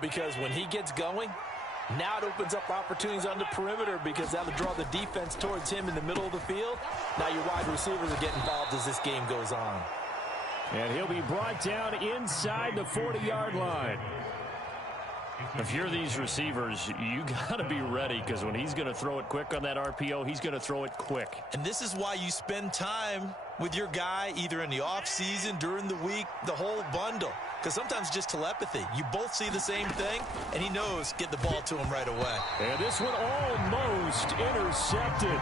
Because when he gets going, now it opens up opportunities on the perimeter because that'll draw the defense towards him in the middle of the field. Now your wide receivers are getting involved as this game goes on. And he'll be brought down inside the 40-yard line. If you're these receivers, you got to be ready because when he's going to throw it quick on that RPO, he's going to throw it quick. And this is why you spend time with your guy either in the offseason, during the week, the whole bundle. Because sometimes just telepathy. You both see the same thing, and he knows get the ball to him right away. And this one almost intercepted.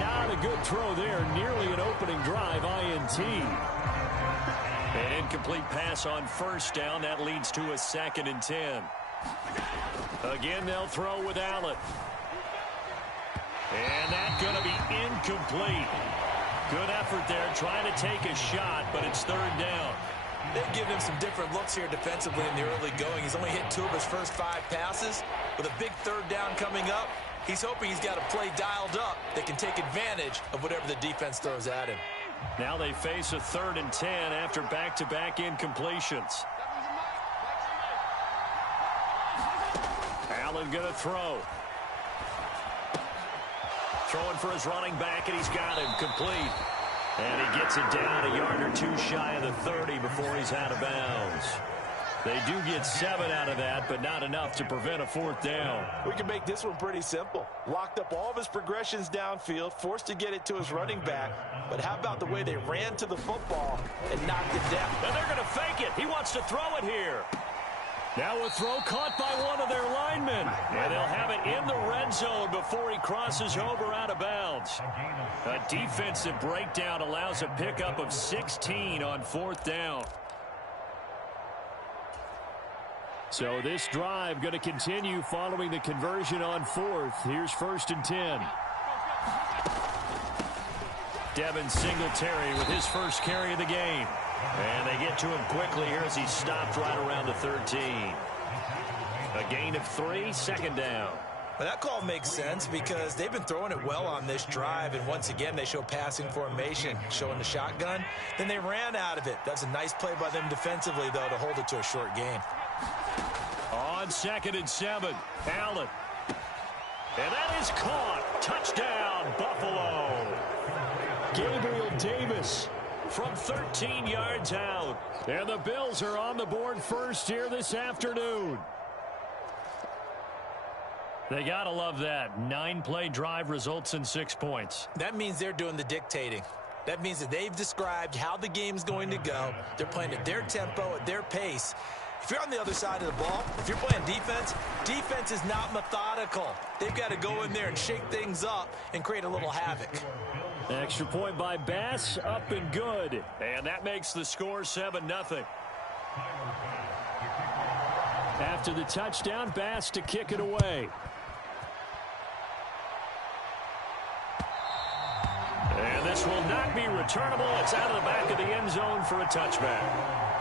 Not a good throw there. Nearly an opening drive, INT. An incomplete pass on first down. That leads to a 2nd and 10. Again, they'll throw with Allen. And that's going to be incomplete. Good effort there, trying to take a shot, but it's 3rd down. They've given him some different looks here defensively in the early going. He's only hit 2 of his first 5 passes. With a big 3rd down coming up, he's hoping he's got a play dialed up that can take advantage of whatever the defense throws at him. Now they face a 3rd and 10 after back-to-back incompletions. Allen going to throw. Throwing for his running back, and he's got him complete. And he gets it down a yard or 2 shy of the 30 before he's out of bounds. They do get 7 out of that, but not enough to prevent a 4th down. We can make this one pretty simple. Locked up all of his progressions downfield, forced to get it to his running back. But how about the way they ran to the football and knocked it down? And they're going to fake it. He wants to throw it here. Now a throw caught by one of their linemen. And they'll have it in the red zone before he crosses over out of bounds. A defensive breakdown allows a pickup of 16 on 4th down. So this drive going to continue following the conversion on 4th. Here's 1st and 10. Devin Singletary with his first carry of the game. And they get to him quickly here as he's stopped right around the 13. A gain of 3, 2nd down. Well, that call makes sense because they've been throwing it well on this drive, and once again they show passing formation, showing the shotgun. Then they ran out of it. That's a nice play by them defensively, though, to hold it to a short gain. On 2nd and 7, Allen. And that is caught. Touchdown, Buffalo. Gabriel Davis from 13 yards out. And the Bills are on the board first here this afternoon. They got to love that. 9-play drive results in 6 points. That means they're doing the dictating. That means that they've described how the game's going to go. They're playing at their tempo, at their pace. If you're on the other side of the ball, if you're playing defense, defense is not methodical. They've got to go in there and shake things up and create a little havoc. Extra point by Bass, up and good. And that makes the score 7-0. After the touchdown, Bass to kick it away. And this will not be returnable. It's out of the back of the end zone for a touchback.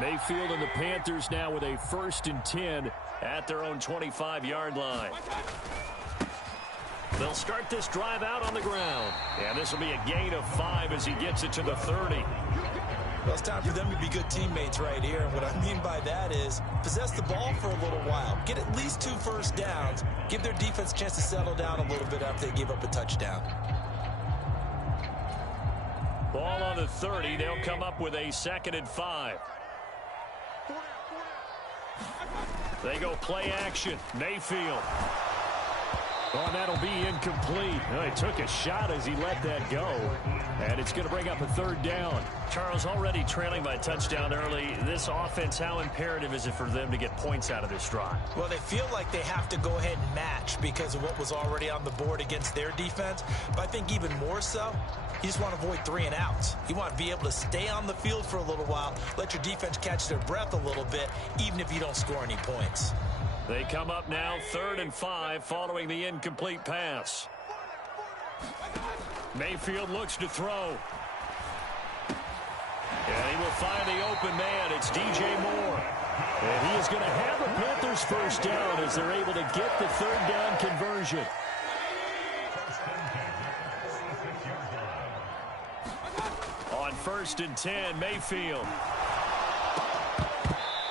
Mayfield and the Panthers now with a 1st and 10 at their own 25-yard line. They'll start this drive out on the ground. And this will be a gain of 5 as he gets it to the 30. Well, it's time for them to be good teammates right here. And what I mean by that is possess the ball for a little while. Get at least 2 first downs. Give their defense a chance to settle down a little bit after they give up a touchdown. Ball on the 30. They'll come up with a 2nd and 5. They go play action. Mayfield. Oh, that'll be incomplete. Oh, he took a shot as he let that go. And it's going to bring up a 3rd down. Charles, already trailing by a touchdown early. This offense, how imperative is it for them to get points out of this drive? Well, they feel like they have to go ahead and match because of what was already on the board against their defense. But I think even more so, you just want to avoid 3 and outs. You want to be able to stay on the field for a little while, let your defense catch their breath a little bit, even if you don't score any points. They come up now 3rd and 5 following the incomplete pass. Mayfield looks to throw. will find the open man. It's DJ Moore. And he is going to have a Panthers first down as they're able to get the third down conversion. On 1st and 10, Mayfield.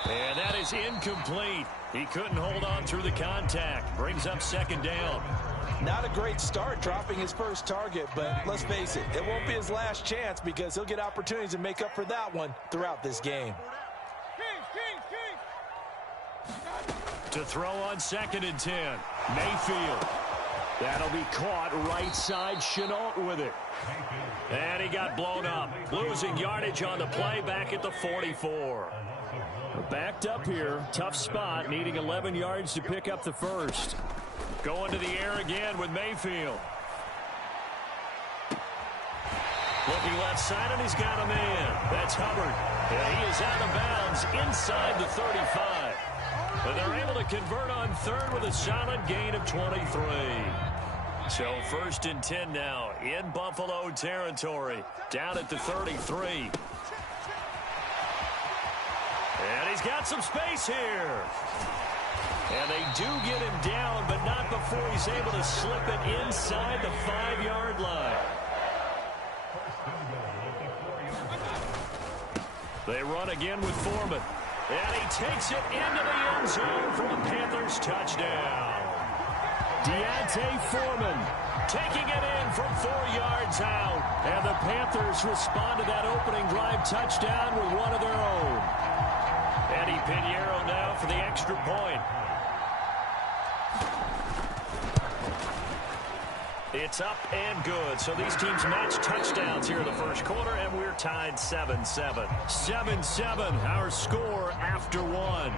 And that is incomplete. He couldn't hold on through the contact. Brings up 2nd down. Not a great start dropping his first target, but let's face it, it won't be his last chance because he'll get opportunities to make up for that one throughout this game. To throw on 2nd and 10, Mayfield. That'll be caught right side. Chenault with it. And he got blown up. Losing yardage on the play back at the 44. Backed up here. Tough spot. Needing 11 yards to pick up the first. Going to the air again with Mayfield. Looking left side, and he's got a man. That's Hubbard. And he is out of bounds inside the 35. And they're able to convert on 3rd with a solid gain of 23. So 1st and 10 now in Buffalo territory. Down at the 33. And he's got some space here. And they do get him down, but not before he's able to slip it inside the 5-yard line. They run again with Foreman. And he takes it into the end zone for the Panthers touchdown. Deontay Foreman taking it in from 4 yards out. And the Panthers respond to that opening drive touchdown with one of their own. Eddie Pinheiro now for the extra point. It's up and good. So these teams match touchdowns here in the first quarter, and we're tied 7-7. 7-7, our score after one.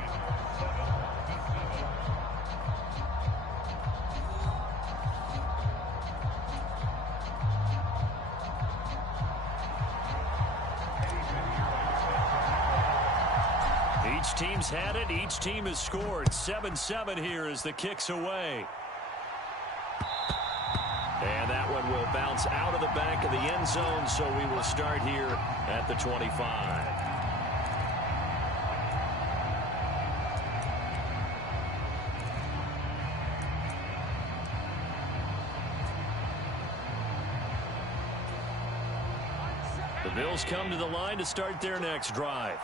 Each team's had it. Each team has scored. 7-7 here as the kick's away. And that one will bounce out of the back of the end zone, so we will start here at the 25. The Bills come to the line to start their next drive.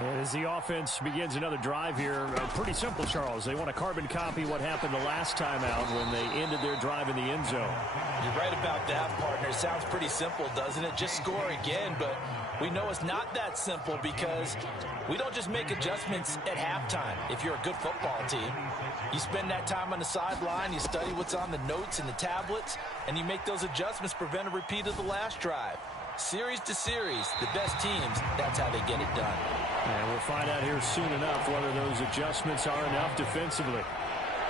And as the offense begins another drive here, pretty simple, Charles. They want to carbon copy what happened the last time out when they ended their drive in the end zone. You're right about that, partner. It sounds pretty simple, doesn't it? Just score again, but we know it's not that simple because we don't just make adjustments at halftime. If you're a good football team, you spend that time on the sideline, you study what's on the notes and the tablets, and you make those adjustments to prevent a repeat of the last drive. Series to series, the best teams, that's how they get it done. And we'll find out here soon enough whether those adjustments are enough defensively.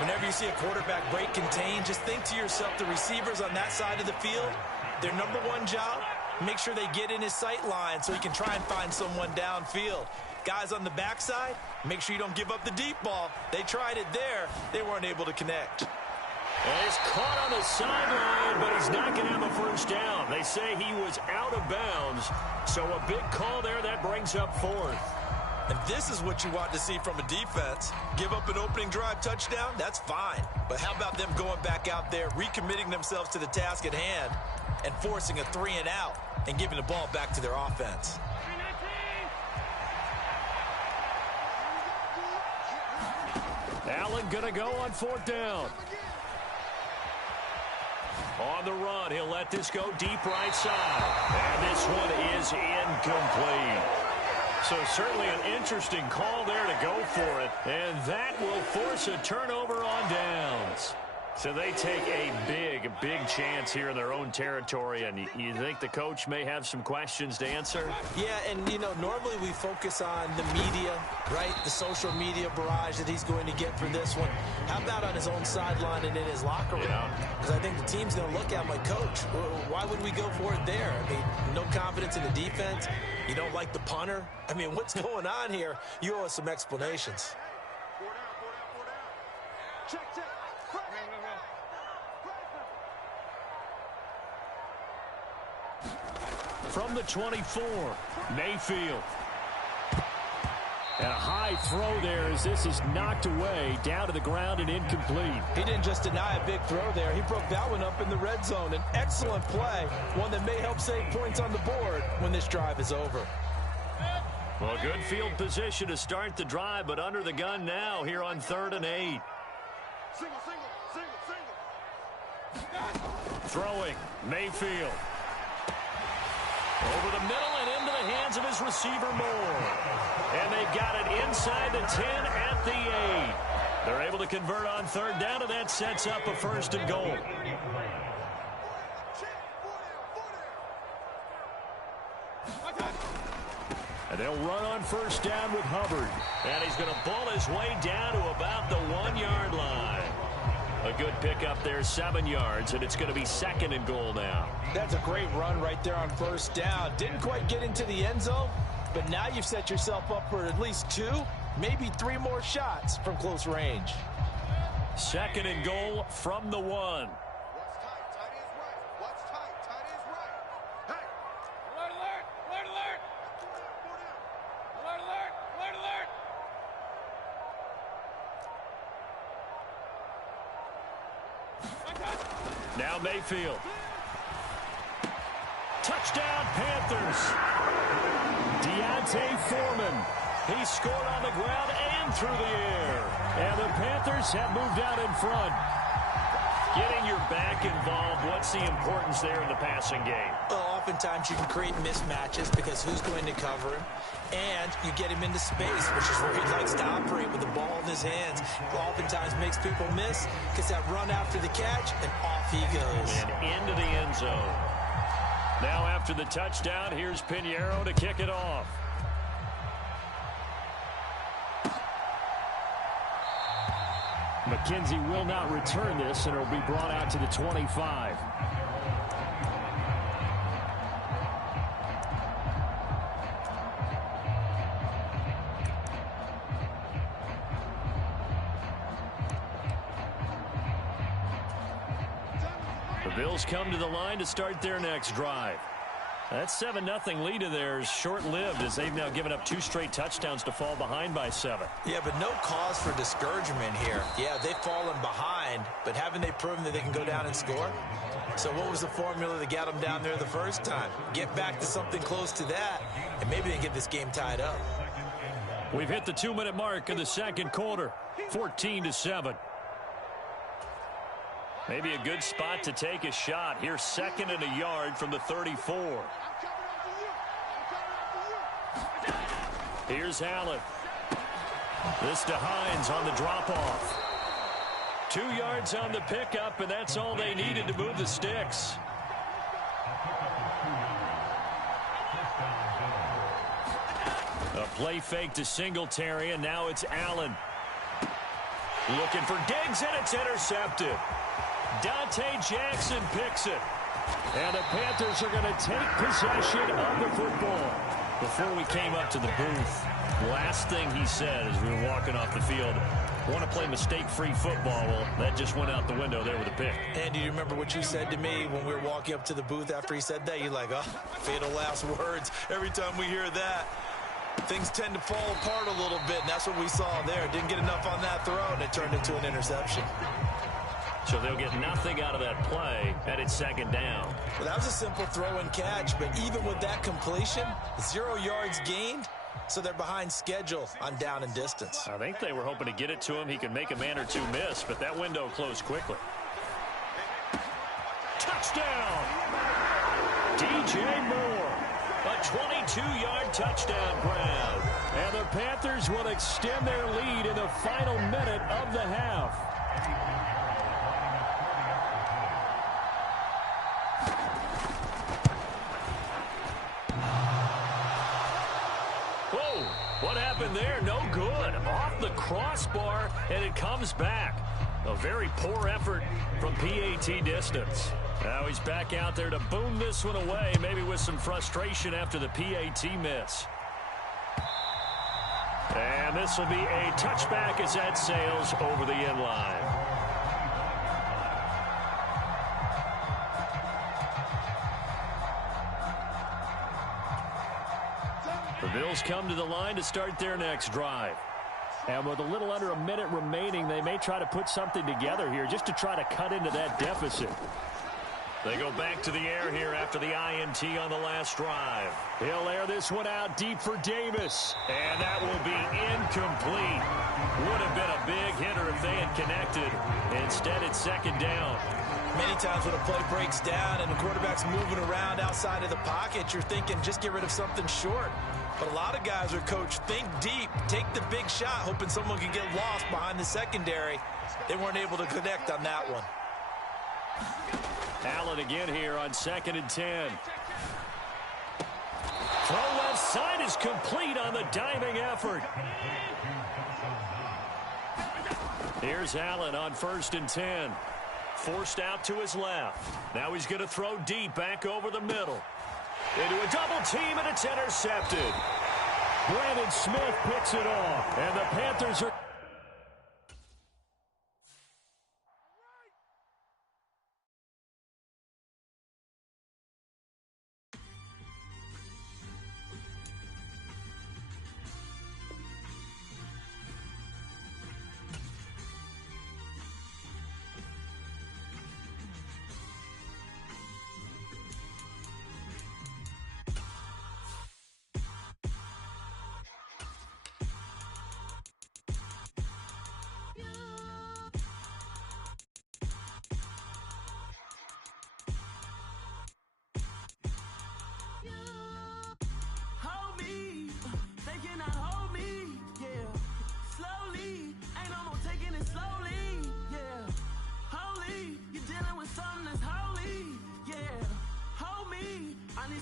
Whenever you see a quarterback break contain, just think to yourself, the receivers on that side of the field, their number one job, make sure they get in his sight line so he can try and find someone downfield. Guys on the backside, make sure you don't give up the deep ball. They tried it there. They weren't able to connect. And he's caught on the sideline, but he's not going to have a first down. They say he was out of bounds, so a big call there that brings up 4th. And this is what you want to see from a defense. Give up an opening drive touchdown, that's fine. But how about them going back out there, recommitting themselves to the task at hand, and forcing a 3-and-out and giving the ball back to their offense? Allen going to go on 4th down. On the run, he'll let this go deep right side. And this one is incomplete. So certainly an interesting call there to go for it. And that will force a turnover on downs. So they take a big chance here in their own territory. And you think the coach may have some questions to answer? Yeah, and, you know, normally we focus on the media, right? The social media barrage that he's going to get for this one. How about on his own sideline and in his locker room? Because I think the team's going to look at him like, Coach, why would we go for it there? I mean, no confidence in the defense. You don't like the punter. I mean, what's going on here? You owe us some explanations. Check. from the 24. Mayfield. And a high throw there as this is knocked away, down to the ground and incomplete. He didn't just deny a big throw there. He broke that one up in the red zone. An excellent play, one that may help save points on the board when this drive is over. Well, good field position to start the drive, but under the gun now here on 3rd and 8. Throwing, Mayfield. Over the middle and into the hands of his receiver Moore. And they got it inside the 10 at the 8. They're able to convert on 3rd down, and that sets up a 1st and goal. And they'll run on 1st down with Hubbard. And he's going to ball his way down to about the 1-yard line. A good pickup there, 7 yards, and it's going to be 2nd and goal now. That's a great run right there on 1st down. Didn't quite get into the end zone, but now you've set yourself up for at least 2, maybe 3 more shots from close range. 2nd and goal from the 1. Now Mayfield. Touchdown, Panthers. Deontay Foreman. He scored on the ground and through the air. And the Panthers have moved out in front. Getting your back involved, what's the importance there in the passing game? Well, oftentimes you can create mismatches because who's going to cover him? And you get him into space, which is where he likes to operate with the ball in his hands. Oftentimes makes people miss, gets that run after the catch, and off he goes. And into the end zone. Now after the touchdown, here's Pinheiro to kick it off. McKenzie will not return this, and it'll be brought out to the 25. The Bills come to the line to start their next drive. That 7-0 lead of theirs short-lived as they've now given up 2 straight touchdowns to fall behind by 7. Yeah, but no cause for discouragement here. Yeah, they've fallen behind, but haven't they proven that they can go down and score? So what was the formula that got them down there the first time? Get back to something close to that, and maybe they get this game tied up. We've hit the 2-minute mark in the 2nd quarter, 14-7. Maybe a good spot to take a shot. Here's 2nd and a yard from the 34. Here's Allen. This to Hines on the drop-off. 2 yards on the pickup, and that's all they needed to move the sticks. A play fake to Singletary, and now it's Allen. Looking for Diggs, and it's intercepted. Dante Jackson picks it. And the Panthers are going to take possession of the football. Before we came up to the booth, last thing he said as we were walking off the field, want to play mistake-free football. Well, that just went out the window there with a pick. And do you remember what you said to me when we were walking up to the booth after he said that? You're like, oh, fatal last words. Every time we hear that, things tend to fall apart a little bit, and that's what we saw there. Didn't get enough on that throw, and it turned into an interception. So they'll get nothing out of that play, and it's 2nd down. Well, that was a simple throw and catch, but even with that completion, 0 yards gained, so they're behind schedule on down and distance. I think they were hoping to get it to him. He could make a man or 2 miss, but that window closed quickly. Touchdown! DJ Moore, a 22-yard touchdown grab. And the Panthers will extend their lead in the final minute of the half. What happened there? No good. Off the crossbar, and it comes back. A very poor effort from PAT distance. Now he's back out there to boom this one away, maybe with some frustration after the PAT miss. And this will be a touchback as that sails over the end line. The Bills come to the line to start their next drive. And with a little under a minute remaining, they may try to put something together here just to try to cut into that deficit. They go back to the air here after the INT on the last drive. He'll air this one out deep for Davis. And that will be incomplete. Would have been a big hitter if they had connected. Instead, it's second down. Many times when a play breaks down and the quarterback's moving around outside of the pocket, you're thinking just get rid of something short. But a lot of guys are coached, think deep, take the big shot, hoping someone can get lost behind the secondary. They weren't able to connect on that one. Allen again here on 2nd and 10. Throw left side is complete on the diving effort. Here's Allen on 1st and 10. Forced out to his left. Now he's going to throw deep back over the middle. Into a double team, and it's intercepted. Brandon Smith picks it off, and the Panthers are...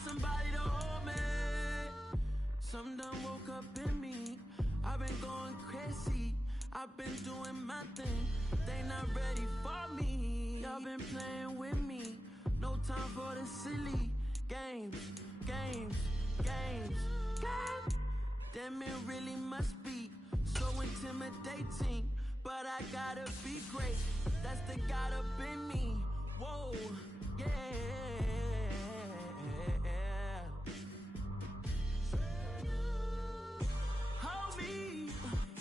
Somebody to hold me. Some done woke up in me. I've been going crazy. I've been doing my thing. They not ready for me. Y'all been playing with me. No time for the silly games. God damn, it really must be so intimidating. But I gotta be great. That's the God up in me. Whoa, yeah. Hold me,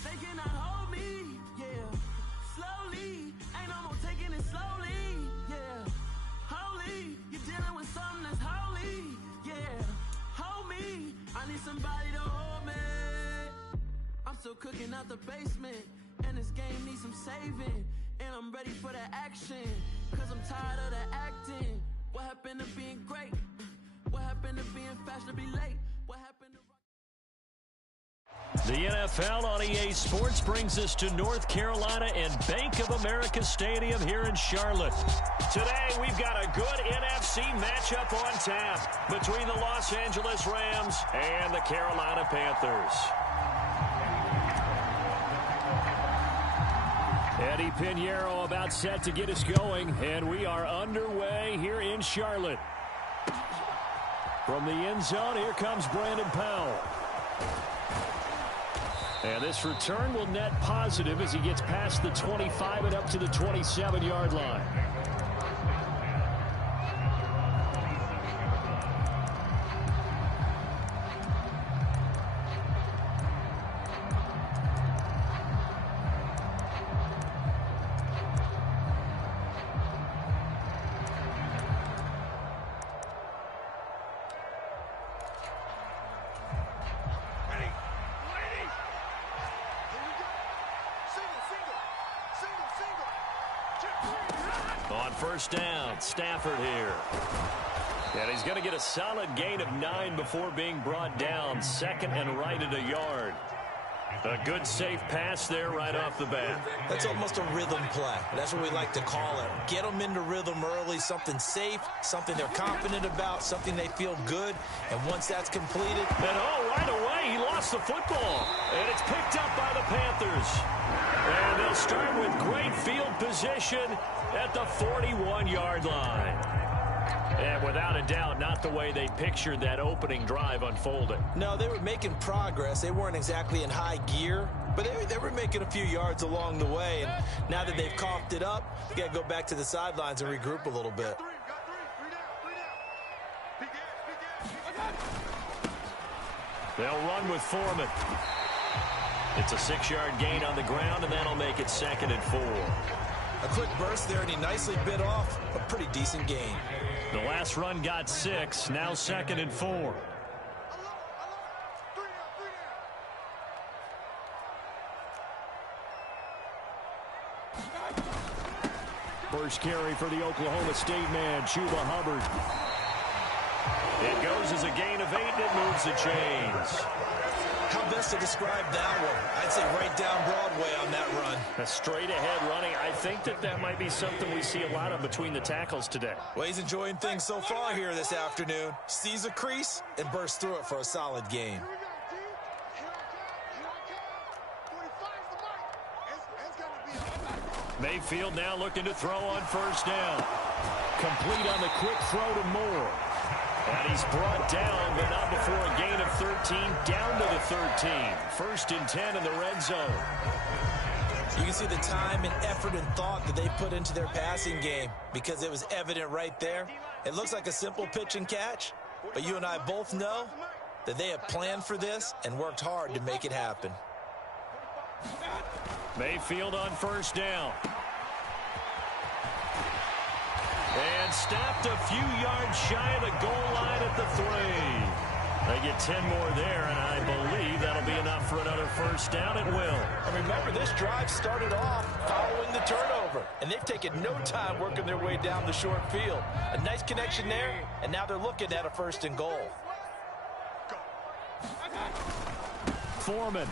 they cannot hold me, yeah. Slowly, ain't no more taking it slowly, yeah. Holy, you're dealing with something that's holy, yeah. Hold me, I need somebody to hold me. I'm still cooking out the basement, and this game needs some saving. And I'm ready for the action, cause I'm tired of the acting. What happened to being great? What happened to being fashionably late? What happened to... The NFL on EA Sports brings us to North Carolina and Bank of America Stadium here in Charlotte. Today, we've got a good NFC matchup on tap between the Los Angeles Rams and the Carolina Panthers. Eddie Pinheiro about set to get us going, and we are underway here in Charlotte. From the end zone, here comes Brandon Powell. And this return will net positive as he gets past the 25 and up to the 27-yard line. On first down, Stafford here. And he's going to get a solid gain of 9 before being brought down. Second and right at a yard. A good, safe pass there right off the bat. That's almost a rhythm play. That's what we like to call it. Get them into rhythm early, something safe, something they're confident about, something they feel good. And once that's completed... And right away, he lost the football. And it's picked up by the Panthers. And they'll start with great field position at the 41-yard line. And without a doubt, not the way they pictured that opening drive unfolding. No, they were making progress. They weren't exactly in high gear, but they were making a few yards along the way. And now that they've coughed it up, you got to go back to the sidelines and regroup a little bit. They'll run with Foreman. It's a 6-yard gain on the ground, and that'll make it 2nd and 4. A quick burst there, and he nicely bit off a pretty decent gain. The last run got 6, now 2nd and 4. First carry for the Oklahoma State man, Chuba Hubbard. It goes as a gain of 8, and it moves the chains. How best to describe that one? I'd say right down Broadway on that run. A straight-ahead running. I think that might be something we see a lot of between the tackles today. Well, he's enjoying things so far here this afternoon. Sees a crease and bursts through it for a solid gain. Mayfield now looking to throw on first down. Complete on the quick throw to Moore. And he's brought down, but not before a gain of 13, down to the 13. 1st and 10 in the red zone. You can see the time and effort and thought that they put into their passing game because it was evident right there. It looks like a simple pitch and catch, but you and I both know that they have planned for this and worked hard to make it happen. Mayfield on first down. And stopped a few yards shy of the goal line at the 3. They get 10 more there, and I believe that'll be enough for another first down. It will. And remember, this drive started off following the turnover, and they've taken no time working their way down the short field. A nice connection there, and now they're looking at a 1st and goal. Foreman.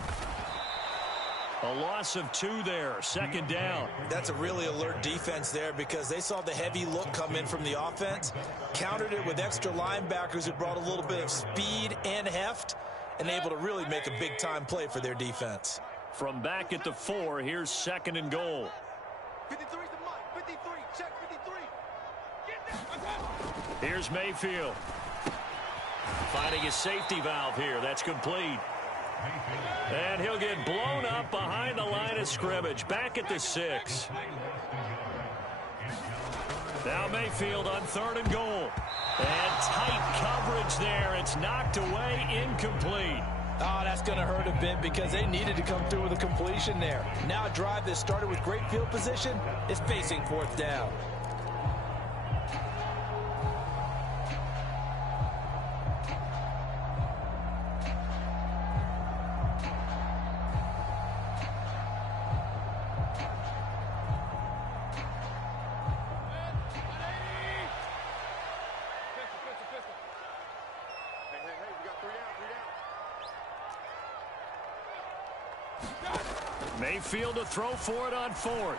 A loss of 2 there, 2nd down. That's a really alert defense there because they saw the heavy look come in from the offense, countered it with extra linebackers who brought a little bit of speed and heft, and able to really make a big-time play for their defense. From back at the 4, here's 2nd and goal. 53 to Mike, 53, check 53. Here's Mayfield. Finding a safety valve here. That's complete. And he'll get blown up behind the line of scrimmage. Back at the 6. Now Mayfield on 3rd and goal. And tight coverage there. It's knocked away, incomplete. Oh, that's going to hurt a bit because they needed to come through with a completion there. Now a drive that started with great field position is facing 4th down. Mayfield to throw for it on 4th.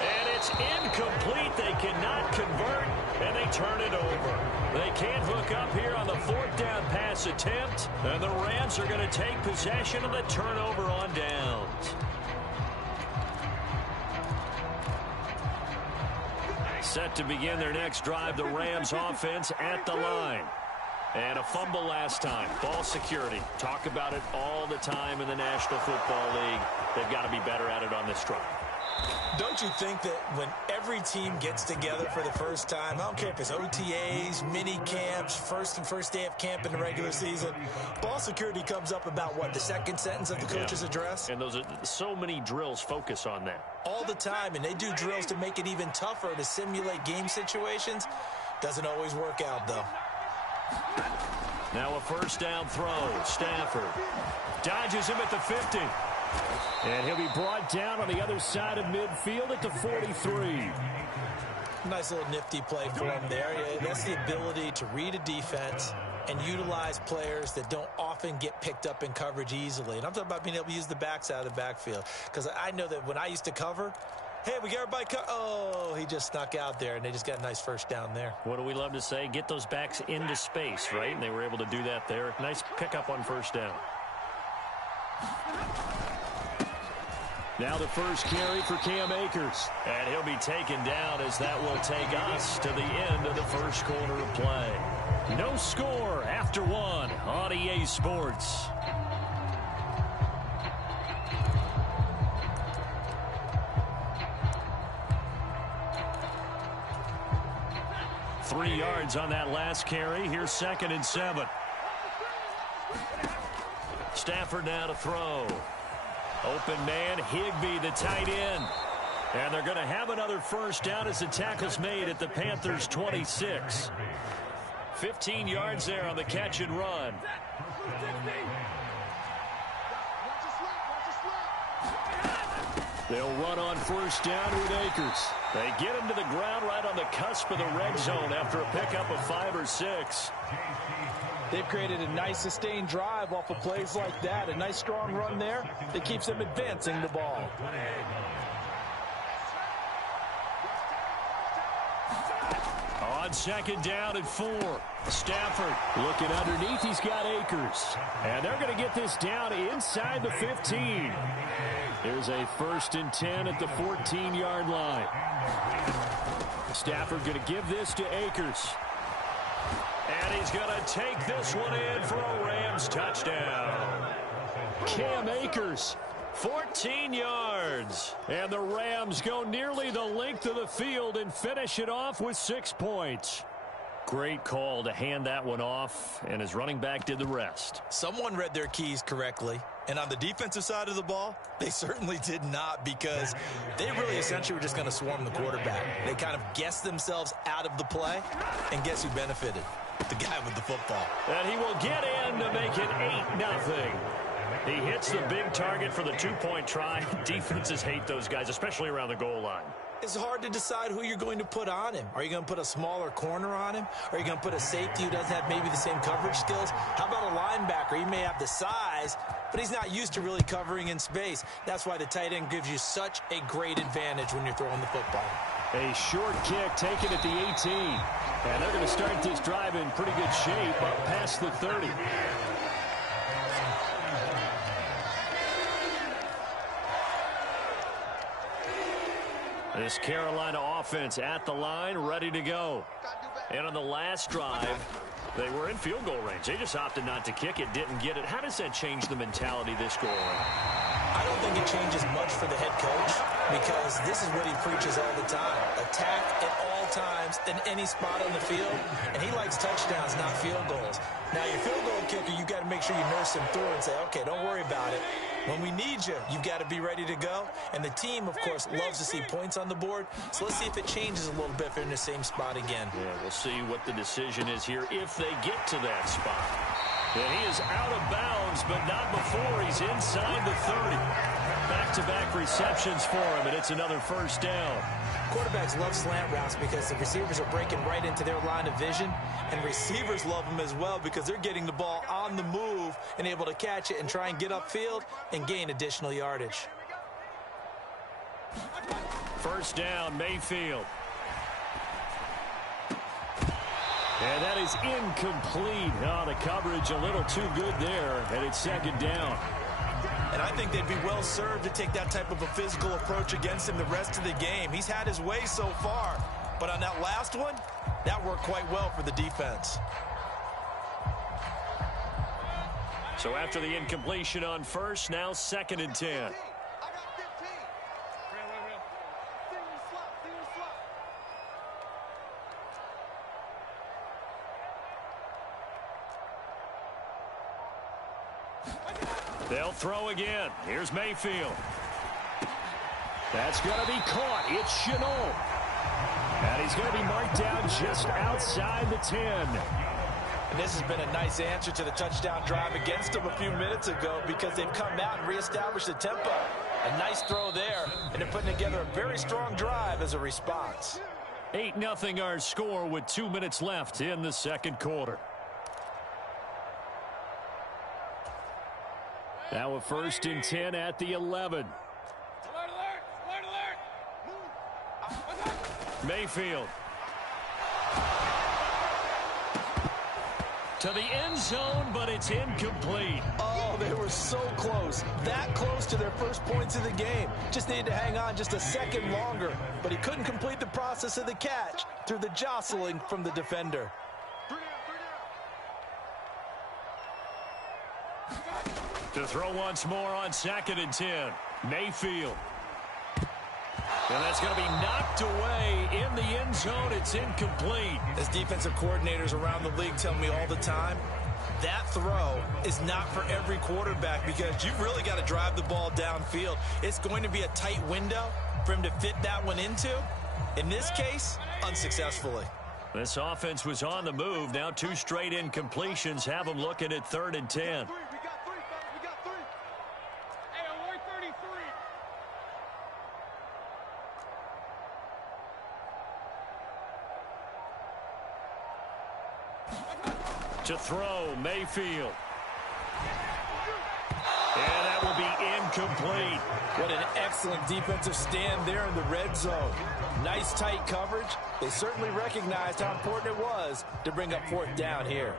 And it's incomplete. They cannot convert, and they turn it over. They can't hook up here on the 4th down pass attempt, and the Rams are going to take possession of the turnover on downs. Set to begin their next drive, the Rams offense at the line. And a fumble last time. Ball security. Talk about it all the time in the National Football League. They've got to be better at it on this drive. Don't you think that when every team gets together for the first time, I don't care if it's OTAs, mini camps, first day of camp in the regular season, ball security comes up about what, the 2nd sentence of the coach's address? And those are so many drills focus on that. All the time, and they do drills to make it even tougher to simulate game situations. Doesn't always work out, though. Now a first down throw. Stafford dodges him at the 50. And he'll be brought down on the other side of midfield at the 43. Nice little nifty play for him there. Yeah, that's the ability to read a defense and utilize players that don't often get picked up in coverage easily. And I'm talking about being able to use the backs out of the backfield. Because I know that when I used to cover, hey, we got everybody oh, he just snuck out there, and they just got a nice first down there. What do we love to say? Get those backs into space, right? And they were able to do that there. Nice pickup on first down. Now the first carry for Cam Akers. And he'll be taken down as that will take us to the end of the first quarter of play. No score after 1 on EA Sports. Three yards on that last carry. Here's 2nd and 7. Stafford now to throw. Open man, Higbee, the tight end. And they're going to have another first down as the tackle's made at the Panthers' 26. 15 yards there on the catch and run. They'll run on first down with Akers. They get him to the ground right on the cusp of the red zone after a pickup of 5 or 6. They've created a nice sustained drive off of plays like that. A nice strong run there that keeps them advancing the ball. On second down and 4. Stafford looking underneath. He's got Akers. And they're going to get this down inside the 15. Here's a 1st and 10 at the 14-yard line. Stafford going to give this to Akers. And he's going to take this one in for a Rams touchdown. Cam Akers, 14 yards. And the Rams go nearly the length of the field and finish it off with 6 points. Great call to hand that one off, and his running back did the rest. Someone read their keys correctly. And on the defensive side of the ball, they certainly did not, because they really essentially were just going to swarm the quarterback. They kind of guessed themselves out of the play, and guess who benefited? The guy with the football. And he will get in to make it 8-0. He hits the big target for the 2-point try. Defenses hate those guys, especially around the goal line. It's hard to decide who you're going to put on him. Are you going to put a smaller corner on him? Are you going to put a safety who doesn't have maybe the same coverage skills? How about a linebacker? He may have the size, but he's not used to really covering in space. That's why the tight end gives you such a great advantage when you're throwing the football. A short kick taken at the 18. And they're going to start this drive in pretty good shape up past the 30. This Carolina offense at the line, ready to go. And on the last drive, they were in field goal range. They just opted not to kick it, didn't get it. How does that change the mentality this go around? I don't think it changes much for the head coach, because this is what he preaches all the time. Attack at all times in any spot on the field, and he likes touchdowns, not field goals. Now, your field goal kicker, you've got to make sure you nurse him through and say, okay, don't worry about it. When we need you, you've got to be ready to go. And the team, of course, loves to see points on the board. So let's see if it changes a little bit if they're in the same spot again. Yeah, we'll see what the decision is here if they get to that spot. And he is out of bounds, but not before he's inside the 30. Back-to-back receptions for him, and it's another first down. Quarterbacks love slant routes because the receivers are breaking right into their line of vision, and receivers love them as well because they're getting the ball on the move and able to catch it and try and get upfield and gain additional yardage. First down, Mayfield. And that is incomplete. Oh, the coverage a little too good there, and it's second down. And I think they'd be well served to take that type of a physical approach against him the rest of the game. He's had his way so far, but on that last one, that worked quite well for the defense. So after the incompletion on first, now 2nd and 10. They'll throw again. Here's Mayfield. That's going to be caught. It's Chenault. And he's going to be marked down just outside the 10. And this has been a nice answer to the touchdown drive against them a few minutes ago, because they've come out and reestablished the tempo. A nice throw there, and they're putting together a very strong drive as a response. 8-0 our score with 2 minutes left in the second quarter. Now a 1st and 10 at the 11. Mayfield. To the end zone, but it's incomplete. Oh, they were so close. That close to their first points of the game. Just needed to hang on just a second longer. But he couldn't complete the process of the catch through the jostling from the defender. To throw once more on 2nd and 10. Mayfield. And that's going to be knocked away in the end zone. It's incomplete. As defensive coordinators around the league tell me all the time, That throw is not for every quarterback because you've really got to drive the ball downfield. It's going to be a tight window for him to fit that one into. In this case, unsuccessfully. This offense was on the move. Now 2 straight incompletions have them looking at 3rd and 10. We got 3, fellas. We got 3. Hey, only 33. To throw, Mayfield. And that will be incomplete. What an excellent defensive stand there in the red zone. Nice tight coverage. They certainly recognized how important it was to bring up 4th down here.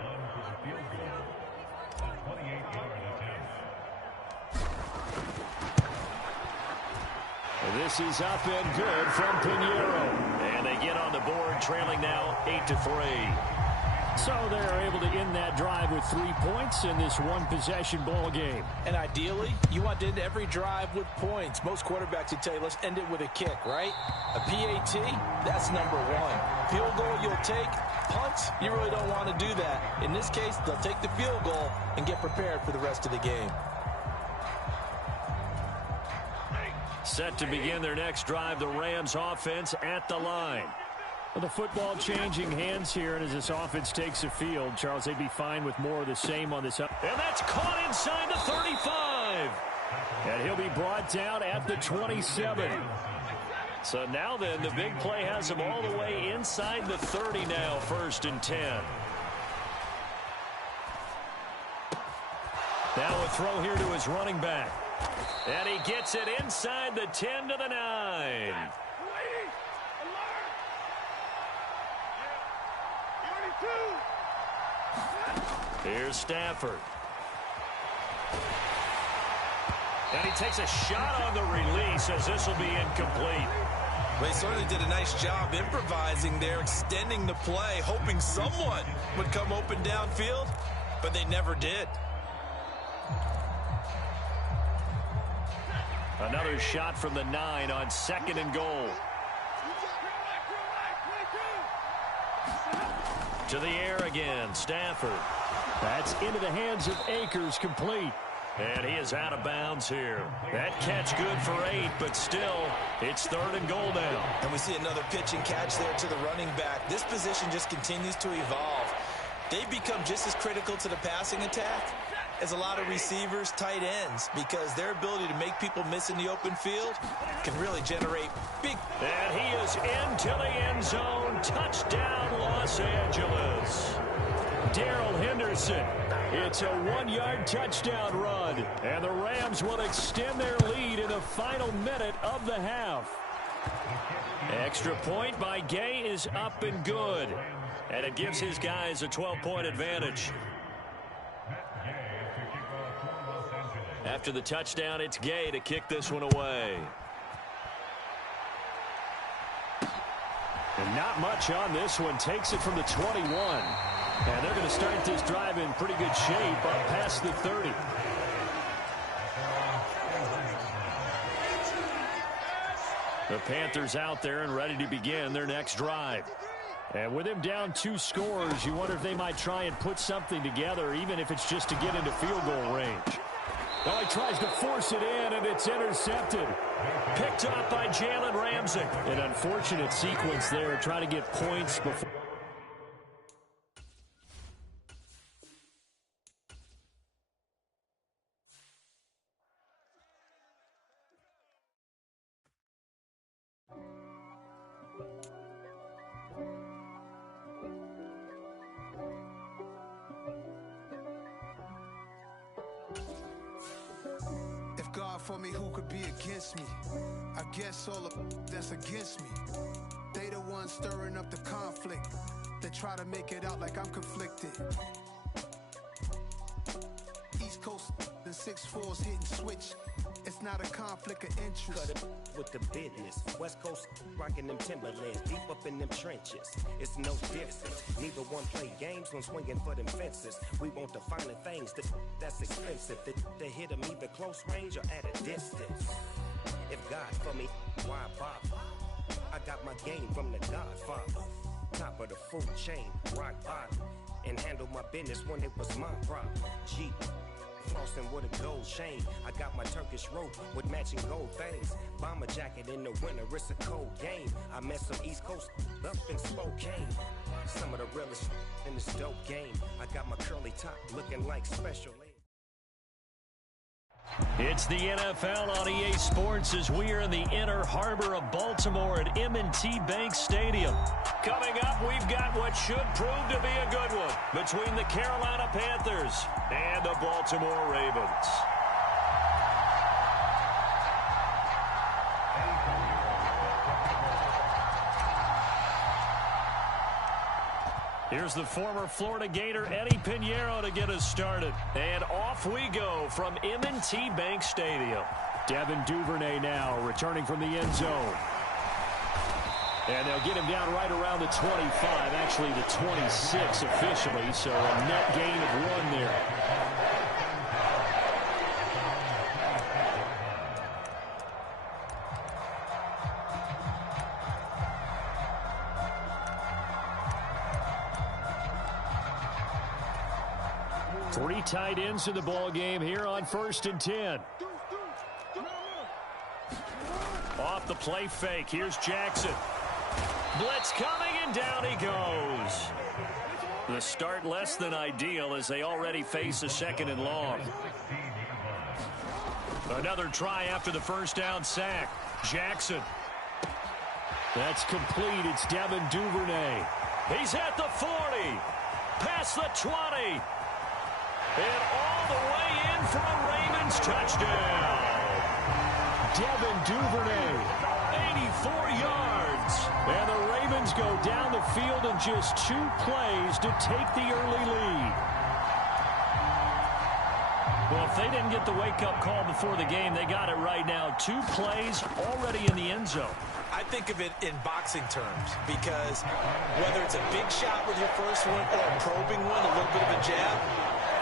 This is up and good from Pinheiro. And they get on the board, trailing now 8-3. So they're able to end that drive with 3 points in this one-possession ball game. And ideally, you want to end every drive with points. Most quarterbacks would tell you, let's end it with a kick, right? A PAT, that's number 1. Field goal you'll take. Punts, you really don't want to do that. In this case, they'll take the field goal and get prepared for the rest of the game. Set to begin their next drive, the Rams offense at the line. Well, the football changing hands here, and as this offense takes the field, Charles, they'd be fine with more of the same on this up. And that's caught inside the 35. And he'll be brought down at the 27. So now then, the big play has him all the way inside the 30 now, 1st and 10. Now a throw here to his running back. And he gets it inside the 10 to the 9. Here's Stafford. And he takes a shot on the release as this will be incomplete. They certainly did a nice job improvising there, extending the play, hoping someone would come open downfield, but they never did. Another shot from the 9 on 2nd and goal. To the air again, Stafford. That's into the hands of Akers, complete. And he is out of bounds here. That catch good for 8, but still, it's 3rd and goal now. And we see another pitch and catch there to the running back. This position just continues to evolve. They've become just as critical to the passing attack as a lot of receivers, tight ends, because their ability to make people miss in the open field can really generate big. And he is into the end zone. Touchdown, Los Angeles. Darrell Henderson. It's a 1-yard touchdown run. And the Rams will extend their lead in the final minute of the half. Extra point by Gay is up and good. And it gives his guys a 12-point advantage. After the touchdown, it's Gay to kick this one away. And not much on this one. Takes it from the 21. And they're going to start this drive in pretty good shape up past the 30. The Panthers out there and ready to begin their next drive. And with him down 2 scores, you wonder if they might try and put something together, even if it's just to get into field goal range. Oh, he tries to force it in, and it's intercepted. Picked up by Jalen Ramsey. An unfortunate sequence there, trying to get points before. For me, who could be against me? I guess all of that's against me. They the ones stirring up the conflict. They try to make it out like I'm conflicted. East Coast and 6'4s hitting switch. It's not a conflict of interest. Cut it with the business. West Coast rocking them Timberlands, deep up in them trenches. It's no difference. Neither one play games when swinging for them fences. We want the finer things that's expensive. To hit them either close range or at a distance. If God for me, why bother? I got my game from the Godfather. Top of the food chain, rock bottom. and handle my business when it was my problem. G. Flossing with a gold chain. I got my Turkish rope with matching gold things. Bomber jacket in the winter, it's a cold game. I met some East Coast up in Spokane. Some of the realest in this dope game. I got my curly top looking like special ed. It's the NFL on EA Sports as we are in the inner harbor of Baltimore at M&T Bank Stadium. Coming up, we've got what should prove to be a good one between the Carolina Panthers and the Baltimore Ravens. Here's the former Florida Gator Eddie Pinheiro to get us started. And off we go from M&T Bank Stadium. Devin Duvernay now returning from the end zone. And they'll get him down right around the 25, actually the 26 officially, so a net gain of 1 there. Three tight ends in the ball game here on 1st and 10. Off the play fake. Here's Jackson. Blitz coming, and down he goes. The start less than ideal as they already face a 2nd and long. Another try after the first down sack. Jackson. That's complete. It's Devin Duvernay. He's at the 40. Past the 20. And all the way in for a Ravens touchdown. Devin Duvernay, 84 yards. And the Ravens go down the field in just 2 plays to take the early lead. Well, if they didn't get the wake-up call before the game, they got it right now. 2 plays already in the end zone. I think of it in boxing terms because whether it's a big shot with your first one or a probing one, a little bit of a jab,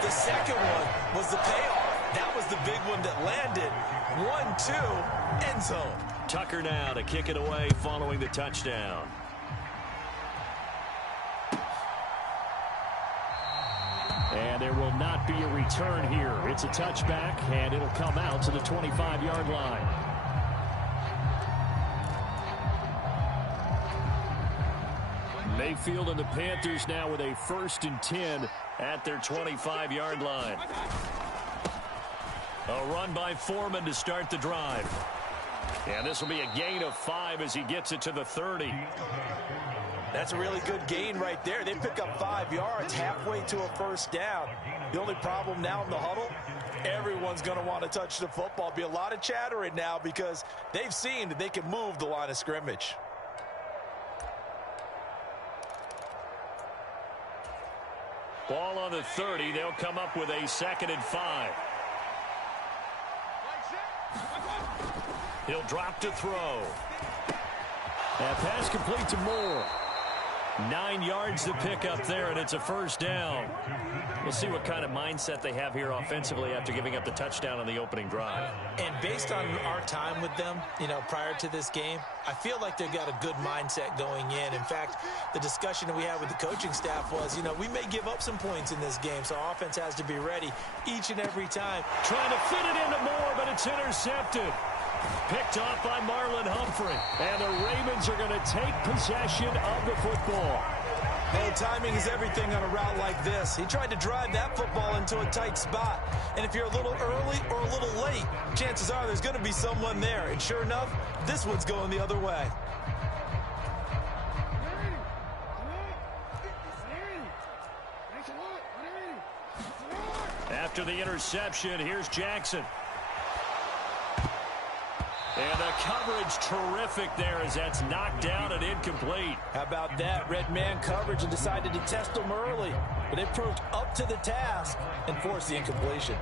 the second one was the payoff. That was the big one that landed. 1-2, end zone. Tucker now to kick it away following the touchdown. And there will not be a return here. It's a touchback, and it'll come out to the 25-yard line. Mayfield and the Panthers now with a 1st and 10 at their 25-yard line. A run by Foreman to start the drive. And this will be a gain of 5 as he gets it to the 30. That's a really good gain right there. They pick up 5 yards halfway to a first down. The only problem now in the huddle, everyone's going to want to touch the football. Be a lot of chattering now because they've seen that they can move the line of scrimmage. Ball on the 30. They'll come up with a 2nd and 5. He'll drop to throw. And pass complete to Moore. 9 yards to pick up there, and it's a first down. We'll see what kind of mindset they have here offensively after giving up the touchdown on the opening drive. And based on our time with them, prior to this game, I feel like they've got a good mindset going in. In fact, the discussion that we had with the coaching staff was, we may give up some points in this game, so our offense has to be ready each and every time. Trying to fit it into Moore, but it's intercepted. Picked off by Marlon Humphrey. And the Ravens are going to take possession of the football. Well, timing is everything on a route like this. He tried to drive that football into a tight spot. And if you're a little early or a little late, chances are there's going to be someone there. And sure enough, this one's going the other way. After the interception, here's Jackson. And the coverage terrific there as that's knocked down and incomplete. How about that? Red man coverage and decided to test them early. But they proved up to the task and forced the incompletion.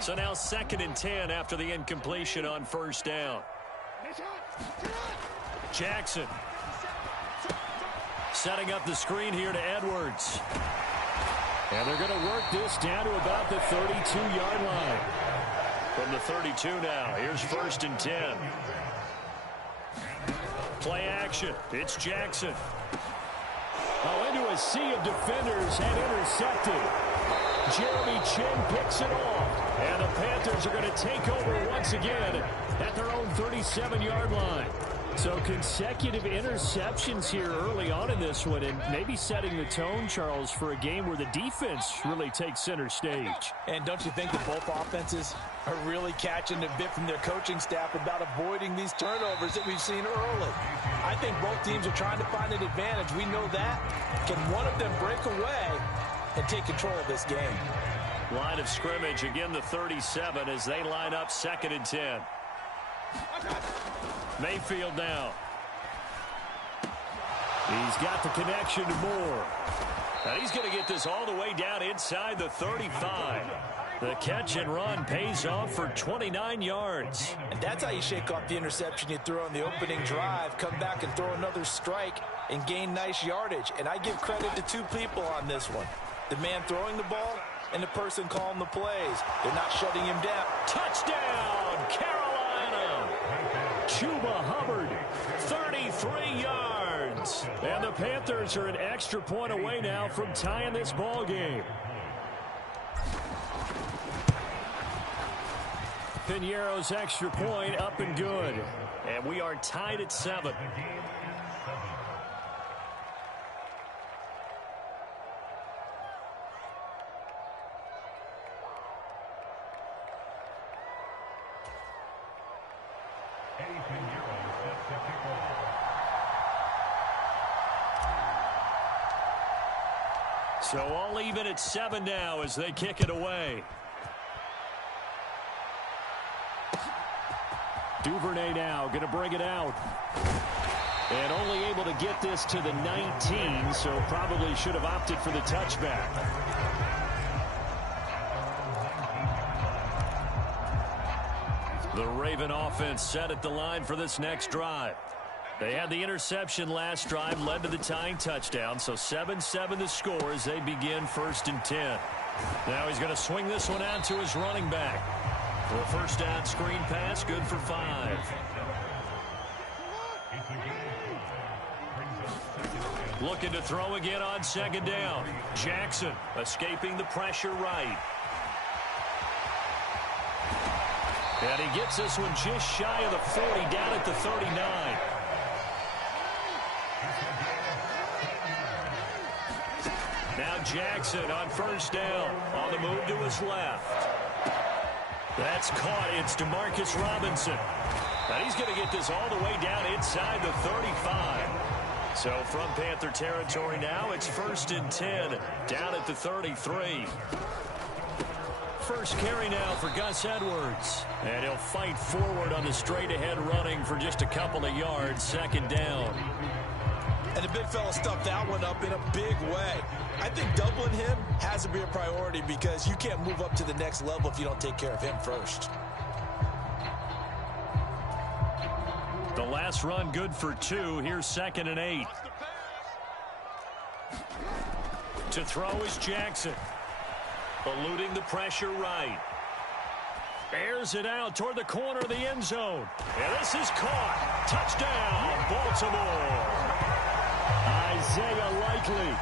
So now 2nd and 10 after the incompletion on first down. Jackson. Setting up the screen here to Edwards. And they're going to work this down to about the 32-yard line. From the 32 now, here's 1st and 10. Play action. It's Jackson. Oh, into a sea of defenders and intercepted. Jeremy Chin picks it off. And the Panthers are going to take over once again at their own 37-yard line. So consecutive interceptions here early on in this one, and maybe setting the tone, Charles, for a game where the defense really takes center stage. And don't you think that both offenses are really catching a bit from their coaching staff about avoiding these turnovers that we've seen early? I think both teams are trying to find an advantage. We know that. Can one of them break away and take control of this game? Line of scrimmage, again the 37 as they line up 2nd and 10. Mayfield now. He's got the connection to Moore. And he's going to get this all the way down inside the 35. The catch and run pays off for 29 yards. And that's how you shake off the interception you threw on the opening drive. Come back and throw another strike and gain nice yardage. And I give credit to two people on this one. The man throwing the ball and the person calling the plays. They're not shutting him down. Touchdown, Carolina! Chuba Hubbard, 33 yards. And the Panthers are an extra point away now from tying this ball game. Piñeiro's extra point up and good. And we are tied at 7. So all even at 7 now as they kick it away. Duvernay now going to bring it out. And only able to get this to the 19, so probably should have opted for the touchback. The Raven offense set at the line for this next drive. They had the interception last drive, led to the tying touchdown, so 7-7 the score as they begin 1st and 10. Now he's going to swing this one out to his running back. For a first down screen pass, good for 5. Looking to throw again on 2nd down. Jackson escaping the pressure right. And he gets this one just shy of the 40, down at the 39. Now Jackson on 1st down. On the move to his left. That's caught. It's DeMarcus Robinson. And he's going to get this all the way down inside the 35. So from Panther territory now, it's 1st and 10, down at the 33. First carry now for Gus Edwards. And he'll fight forward on the straight-ahead running for just a couple of yards, 2nd down. And the big fella stuffed that one up in a big way. I think doubling him has to be a priority because you can't move up to the next level if you don't take care of him first. The last run good for 2. Here's 2nd and 8. To throw is Jackson. Eluding the pressure right. Airs it out toward the corner of the end zone. And this is caught. Touchdown, Baltimore. Isaiah Likely,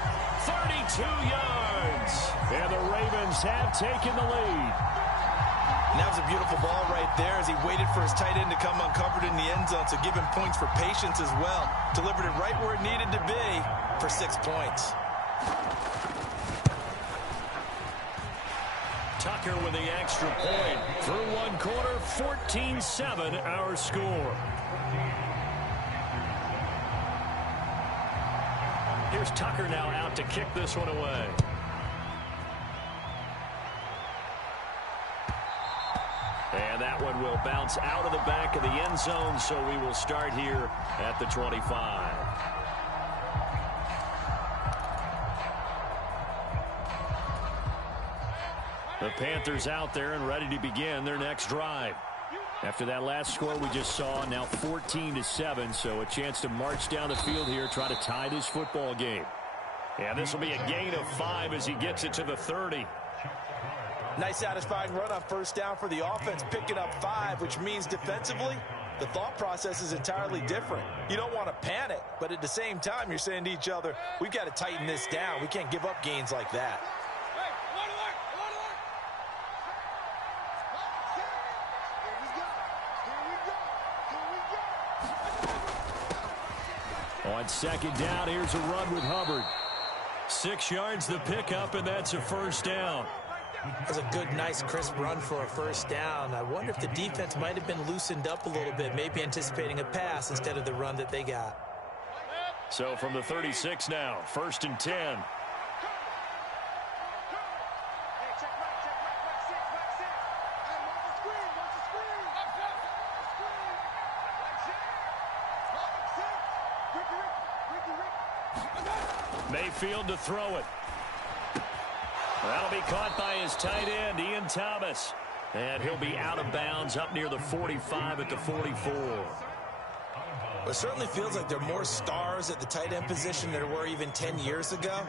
32 yards. And the Ravens have taken the lead. And that was a beautiful ball right there as he waited for his tight end to come uncovered in the end zone, so give him points for patience as well. Delivered it right where it needed to be for 6 points. Tucker with the extra point. Through one quarter, 14-7 our score. Here's Tucker now out to kick this one away. And that one will bounce out of the back of the end zone, so we will start here at the 25. The Panthers out there and ready to begin their next drive. After that last score we just saw, now 14-7, so a chance to march down the field here, try to tie this football game. And this will be a gain of 5 as he gets it to the 30. Nice satisfying run on first down for the offense, picking up 5, which means defensively, the thought process is entirely different. You don't want to panic, but at the same time, you're saying to each other, we've got to tighten this down. We can't give up gains like that. On second down, here's a run with Hubbard. 6 yards the pickup, and that's a first down. That's a good, nice, crisp run for a first down. I wonder if the defense might have been loosened up a little bit, maybe anticipating a pass instead of the run that they got. So from the 36 now, 1st and 10. Mayfield to throw it. That'll be caught by his tight end, Ian Thomas. And he'll be out of bounds up near the 45 at the 44. It certainly feels like there are more stars at the tight end position than there were even 10 years ago.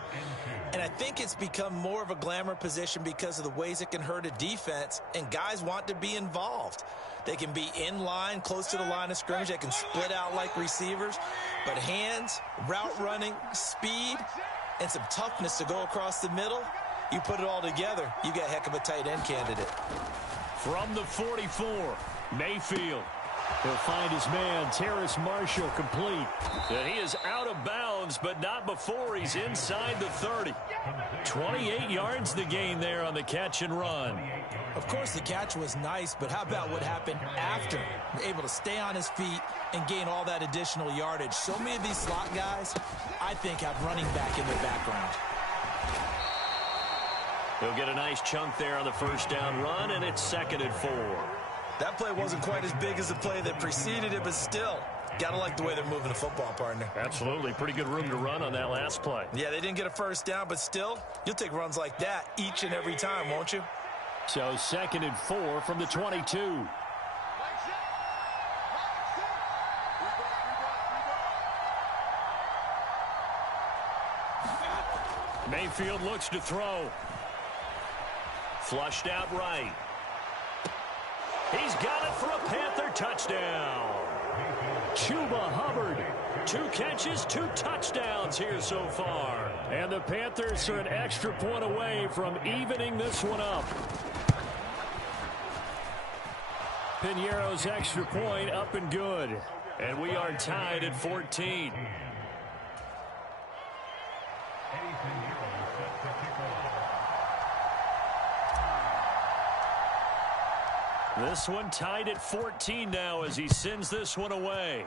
And I think it's become more of a glamour position because of the ways it can hurt a defense, and guys want to be involved. They can be in line, close to the line of scrimmage. They can split out like receivers. But hands, route running, speed, and some toughness to go across the middle, you put it all together, you got a heck of a tight end candidate. From the 44, Mayfield. He'll find his man, Terrace Marshall, complete. And he is out of bounds, but not before he's inside the 30. 28 yards the gain there on the catch and run. Of course, the catch was nice, but how about what happened after? Able to stay on his feet and gain all that additional yardage. So many of these slot guys, I think, have running back in their background. He'll get a nice chunk there on the first down run, and it's 2nd and 4. That play wasn't quite as big as the play that preceded it, but still, gotta like the way they're moving the football, partner. Absolutely. Pretty good room to run on that last play. Yeah, they didn't get a first down, but still, you'll take runs like that each and every time, won't you? So 2nd and 4 from the 22. Mayfield looks to throw. Flushed out right. He's got it for a Panther touchdown. Chuba Hubbard. 2 catches, 2 touchdowns here so far. And the Panthers are an extra point away from evening this one up. Piñeiro's extra point up and good. And we are tied at 14. This one tied at 14 now as he sends this one away.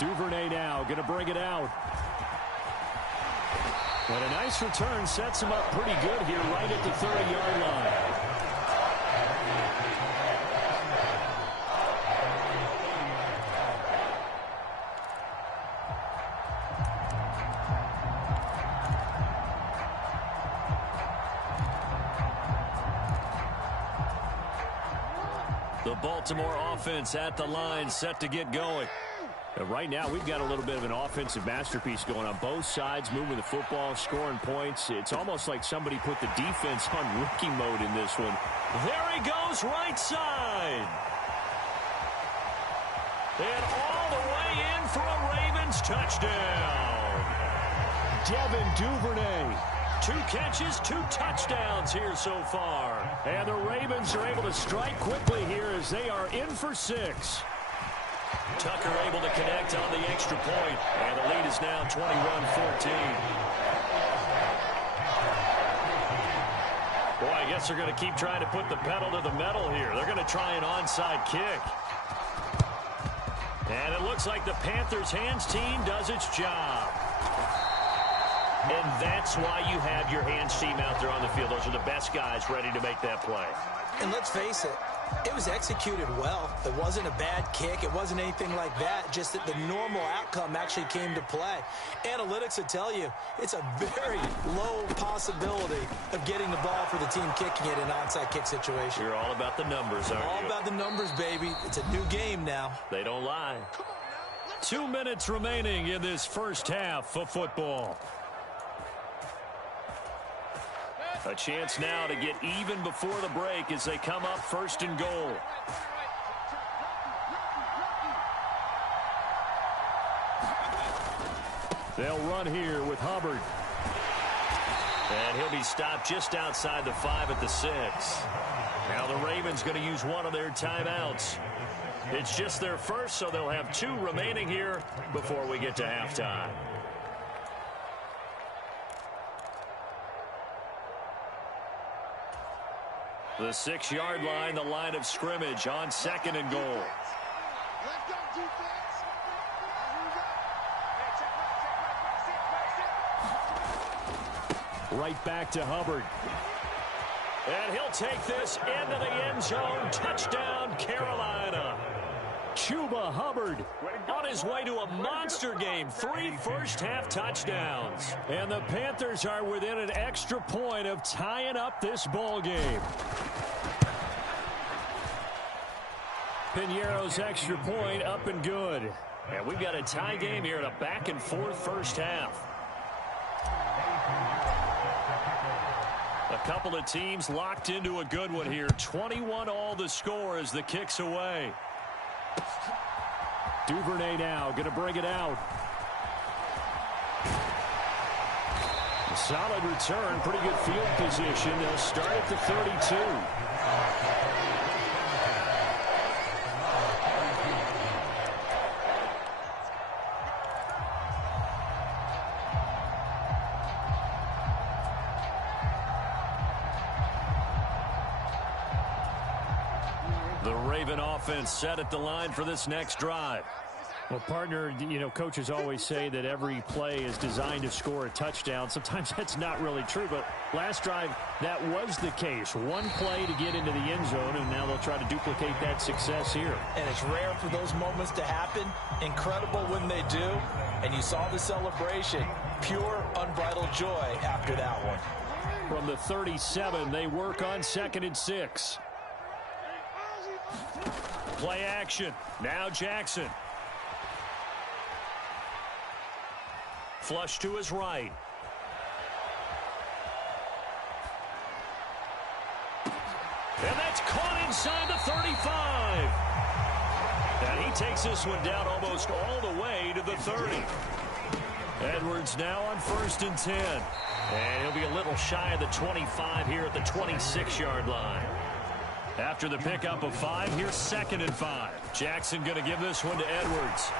Duvernay now going to bring it out. And a nice return sets him up pretty good here right at the 30-yard line. The Baltimore offense at the line, set to get going. Right now, we've got a little bit of an offensive masterpiece going on both sides, moving the football, scoring points. It's almost like somebody put the defense on rookie mode in this one. There he goes, right side. And all the way in for a Ravens touchdown. Devin Duvernay. 2 catches, 2 touchdowns here so far. And the Ravens are able to strike quickly here as they are in for 6. Tucker able to connect on the extra point. And the lead is now 21-14. Boy, I guess they're going to keep trying to put the pedal to the metal here. They're going to try an onside kick. And it looks like the Panthers' hands team does its job. And that's why you have your hands team out there on the field. Those are the best guys ready to make that play. And let's face it, it was executed well. It wasn't a bad kick. It wasn't anything like that. Just that the normal outcome actually came to play. Analytics will tell you it's a very low possibility of getting the ball for the team kicking it in an onside kick situation. You're all about the numbers, aren't you? All about the numbers, baby. It's a new game now. They don't lie. 2 minutes remaining in this first half of football. A chance now to get even before the break as they come up 1st and goal. They'll run here with Hubbard. And he'll be stopped just outside the 5 at the 6. Now the Ravens going to use one of their timeouts. It's just their first, so they'll have 2 remaining here before we get to halftime. The 6-yard line, the line of scrimmage on 2nd and goal. Let's go, defense. Right back to Hubbard. And he'll take this into the end zone. Touchdown, Carolina. Chuba Hubbard on his way to a monster game. 3 first-half touchdowns. And the Panthers are within an extra point of tying up this ball game. Piñeiro's extra point up and good. And we've got a tie game here in a back-and-forth first half. A couple of teams locked into a good one here. 21-all the score as the kick's away. Duvernay now going to bring it out. A solid return, pretty good field position. They'll start at the 32. The Raven offense set at the line for this next drive. Well, partner, you know, coaches always say that every play is designed to score a touchdown. Sometimes that's not really true, but last drive, that was the case. One play to get into the end zone, and now they'll try to duplicate that success here. And it's rare for those moments to happen. Incredible when they do. And you saw the celebration. Pure, unbridled joy after that one. From the 37, they work on 2nd and 6. Play action. Now Jackson. Flush to his right. And that's caught inside the 35. And he takes this one down almost all the way to the 30. Edwards now on 1st and 10. And he'll be a little shy of the 25 here at the 26-yard line. After the pickup of 5, here's 2nd and 5. Jackson going to give this one to Edwards.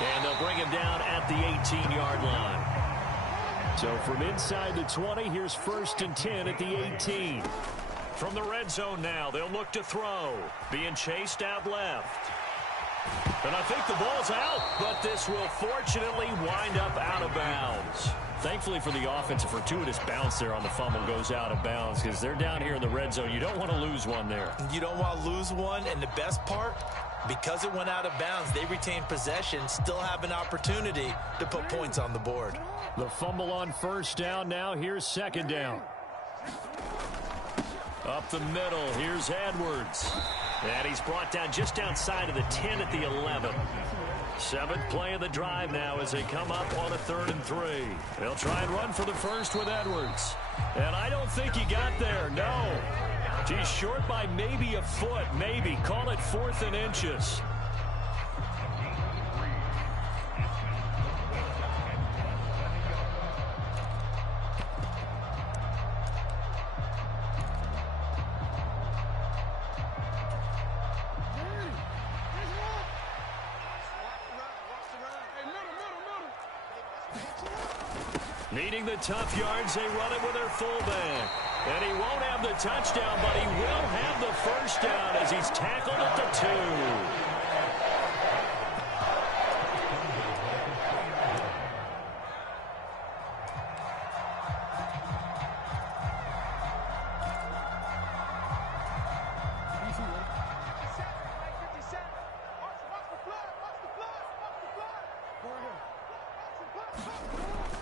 And they'll bring him down at the 18-yard line. So from inside the 20, here's 1st and 10 at the 18. From the red zone now, they'll look to throw. Being chased out left. And I think the ball's out, but this will fortunately wind up out of bounds. Thankfully for the offense, a fortuitous bounce there on the fumble goes out of bounds because they're down here in the red zone. You don't want to lose one there. You don't want to lose one, and the best part, because it went out of bounds, they retain possession, still have an opportunity to put points on the board. The fumble on 1st down now. Here's 2nd down. Up the middle, here's Edwards. And he's brought down just outside of the 10 at the 11. 7th play of the drive now as they come up on a 3rd and 3. They'll try and run for the first with Edwards. And I don't think he got there, no. He's short by maybe a foot, maybe. Call it 4th and inches. Needing the tough yards, they run it with their fullback. And he won't have the touchdown, but he will have the first down as he's tackled at the 2.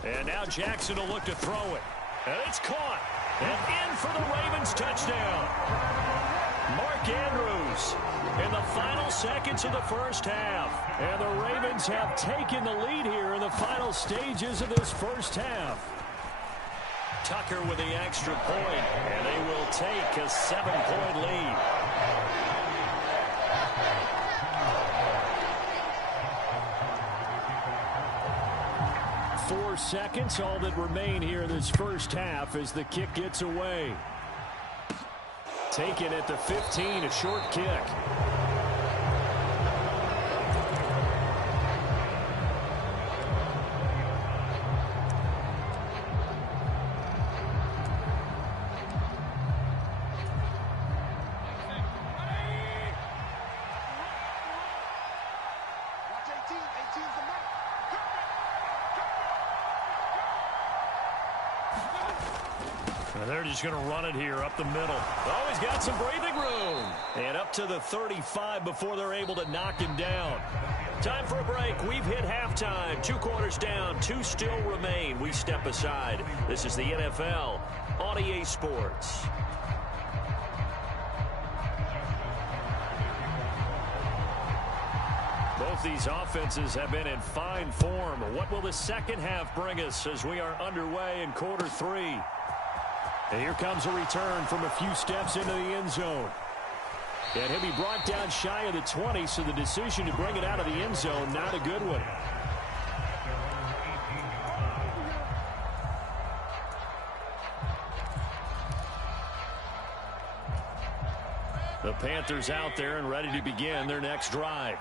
And now Jackson will look to throw it. And it's caught. And in for the Ravens touchdown. Mark Andrews in the final seconds of the first half. And the Ravens have taken the lead here in the final stages of this first half. Tucker with the extra point, and they will take a 7-point lead. Four seconds, all that remain here in this first half as the kick gets away. Taken at the 15, a short kick. They're just going to run it here up the middle. Oh, he's got some breathing room. And up to the 35 before they're able to knock him down. Time for a break. We've hit halftime. 2 quarters down. 2 still remain. We step aside. This is the NFL on EA Sports. Both these offenses have been in fine form. What will the second half bring us as we are underway in quarter 3? And here comes a return from a few steps into the end zone. And he'll be brought down shy of the 20, so the decision to bring it out of the end zone, not a good one. The Panthers out there and ready to begin their next drive.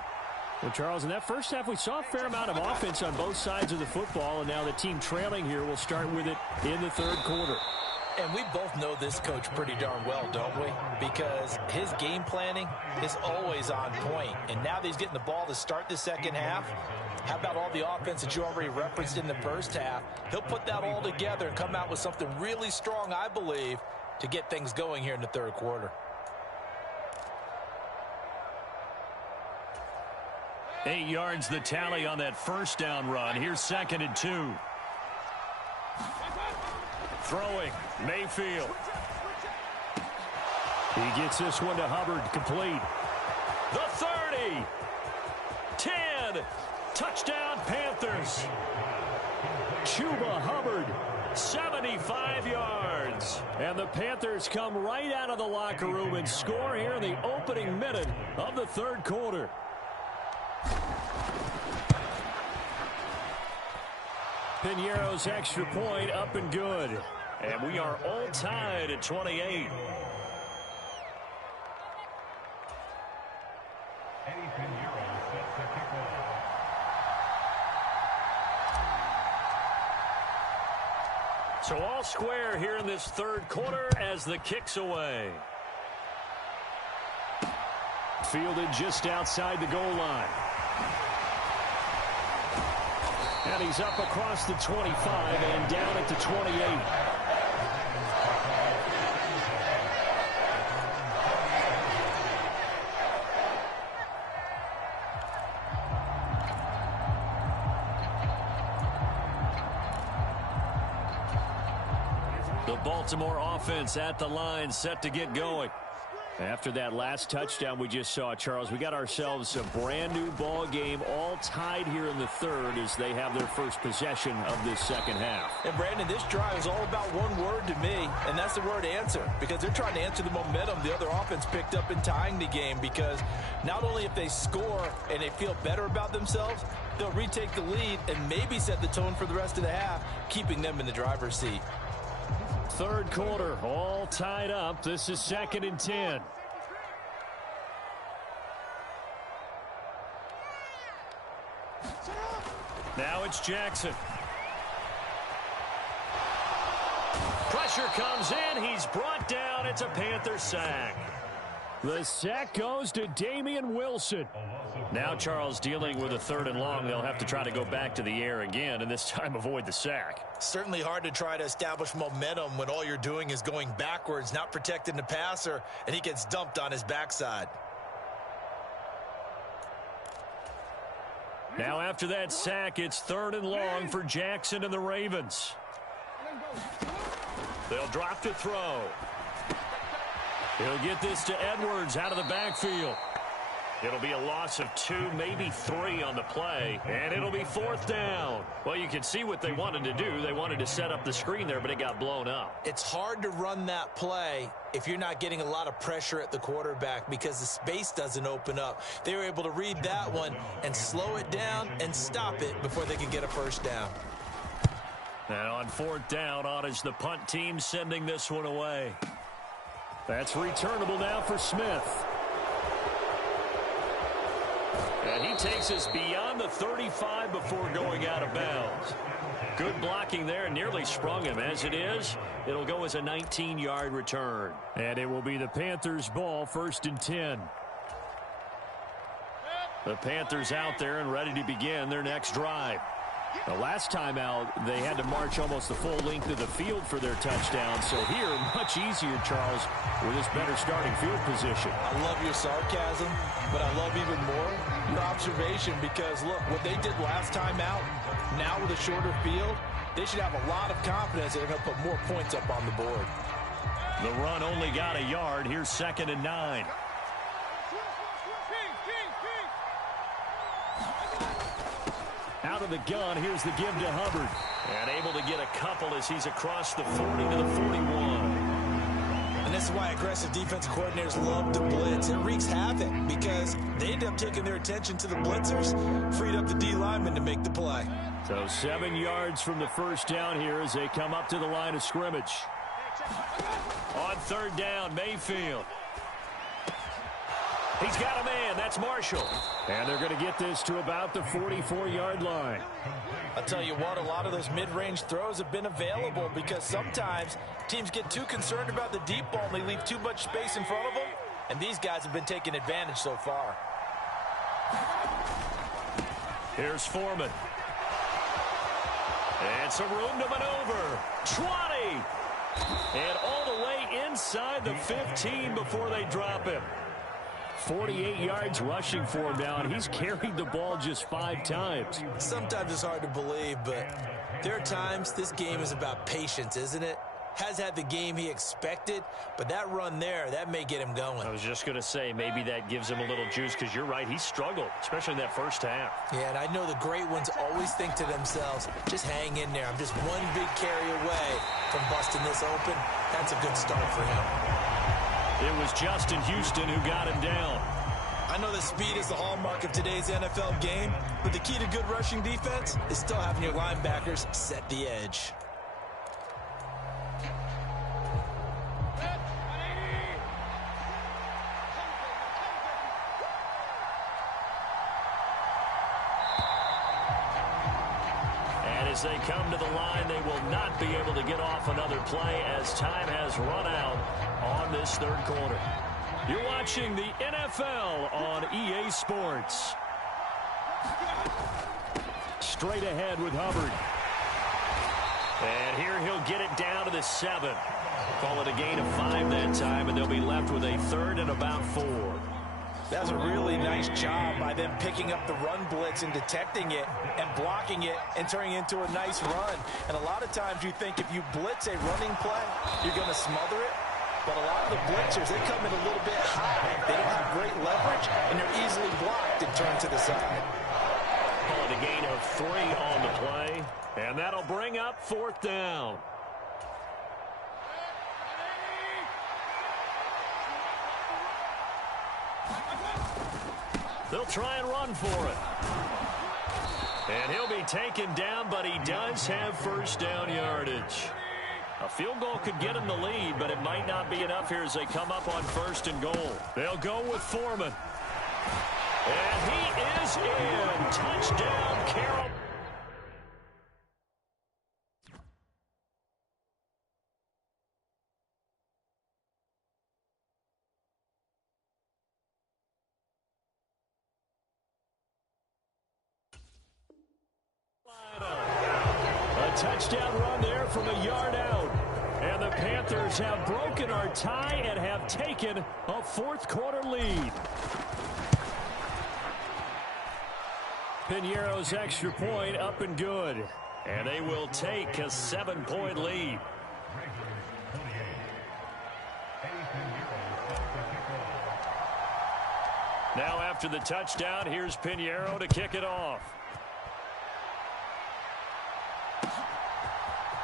Well, Charles, in that first half, we saw a fair amount of offense on both sides of the football, and now the team trailing here will start with it in the third quarter. And we both know this coach pretty darn well, don't we? Because his game planning is always on point. And now that he's getting the ball to start the second half, how about all the offense that you already referenced in the first half? He'll put that all together and come out with something really strong, I believe, to get things going here in the third quarter. Eight yards the tally on that first down run. Here's 2nd and 2. Throwing, Mayfield. He gets this one to Hubbard, complete. The 30. 10. Touchdown, Panthers. Chuba Hubbard, 75 yards. And the Panthers come right out of the locker room and score here in the opening minute of the third quarter. Piñeiro's extra point up and good. And we are all tied at 28. So all square here in this third quarter as the kick's away. Fielded just outside the goal line. And he's up across the 25 and down at the 28. The Baltimore offense at the line, set to get going. After that last touchdown we just saw, Charles, we got ourselves a brand new ball game, all tied here in the third as they have their first possession of this second half. And Brandon, this drive is all about one word to me, and that's the word answer, because they're trying to answer the momentum the other offense picked up in tying the game, because not only if they score and they feel better about themselves, they'll retake the lead and maybe set the tone for the rest of the half, keeping them in the driver's seat. Third quarter, all tied up. This is 2nd and 10. Now it's Jackson. Pressure comes in. He's brought down. It's a Panther sack. The sack goes to Damian Wilson. Now Charles dealing with a 3rd and long. They'll have to try to go back to the air again, and this time avoid the sack. Certainly hard to try to establish momentum when all you're doing is going backwards, not protecting the passer, and he gets dumped on his backside. Now after that sack, it's 3rd and long for Jackson and the Ravens. They'll drop to throw. He'll get this to Edwards out of the backfield. It'll be a loss of 2, maybe 3 on the play, and it'll be 4th down. Well, you can see what they wanted to do. They wanted to set up the screen there, but it got blown up. It's hard to run that play if you're not getting a lot of pressure at the quarterback because the space doesn't open up. They were able to read that one and slow it down and stop it before they could get a first down. And on 4th down, on is the punt team sending this one away. That's returnable now for Smith. And he takes us beyond the 35 before going out of bounds. Good blocking there, nearly sprung him. As it is, it'll go as a 19-yard return. And it will be the Panthers' ball, 1st and 10. The Panthers out there and ready to begin their next drive. The last time out, they had to march almost the full length of the field for their touchdown. So here, much easier, Charles, with this better starting field position. I love your sarcasm, but I love even more your observation because, look, what they did last time out, now with a shorter field, they should have a lot of confidence they're going to put more points up on the board. The run only got a yard. Here's 2nd and 9. Out of the gun, here's the give to Hubbard. And able to get a couple as he's across the 40 to the 41. And this is why aggressive defensive coordinators love to blitz. It wreaks havoc because they end up taking their attention to the blitzers, freed up the D lineman to make the play. So 7 yards from the first down here as they come up to the line of scrimmage. On 3rd down, Mayfield. He's got a man. That's Marshall. And they're going to get this to about the 44-yard line. I'll tell you what, a lot of those mid-range throws have been available because sometimes teams get too concerned about the deep ball and they leave too much space in front of them. And these guys have been taking advantage so far. Here's Foreman. And some room to maneuver. 20. And all the way inside the 15 before they drop him. 48 yards rushing for him now, and he's carried the ball just 5 times. Sometimes it's hard to believe, but there are times this game is about patience, isn't it? Has had the game he expected, but that run there, that may get him going. I was just going to say, maybe that gives him a little juice, because you're right, he struggled, especially in that first half. Yeah, and I know the great ones always think to themselves, just hang in there. I'm just one big carry away from busting this open. That's a good start for him. It was Justin Houston who got him down. I know that speed is the hallmark of today's NFL game, but the key to good rushing defense is still having your linebackers set the edge. And as they come to the line, they will not be able to get off another play as time has run out on this 3rd quarter. You're watching the NFL on EA Sports. Straight ahead with Hubbard. And here he'll get it down to the 7. Call it a gain of 5 that time, and they'll be left with a 3rd and about 4. That's a really nice job by them picking up the run blitz and detecting it and blocking it and turning it into a nice run. And a lot of times you think if you blitz a running play, you're going to smother it. But a lot of the blitzers, they come in a little bit high. They don't have great leverage, and they're easily blocked and turned to the side. Call it a gain of 3 on the play, and that'll bring up 4th down. They'll try and run for it. And he'll be taken down, but he does have first down yardage. A field goal could get him the lead, but it might not be enough here as they come up on 1st and goal. They'll go with Foreman. And he is in. Touchdown, Carroll. A touchdown run there from a yard out. And the Panthers have broken our tie and have taken a 4th quarter lead. Piñeiro's extra point up and good. And they will take a 7-point lead. Now after the touchdown, here's Pinheiro to kick it off.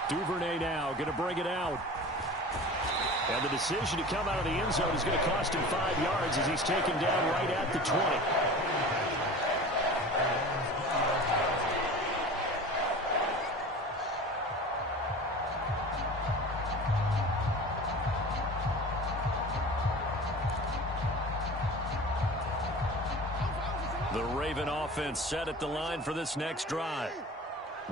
Duvernay now going to bring it out. And the decision to come out of the end zone is going to cost him 5 yards as he's taken down right at the 20. The Raven offense set at the line for this next drive.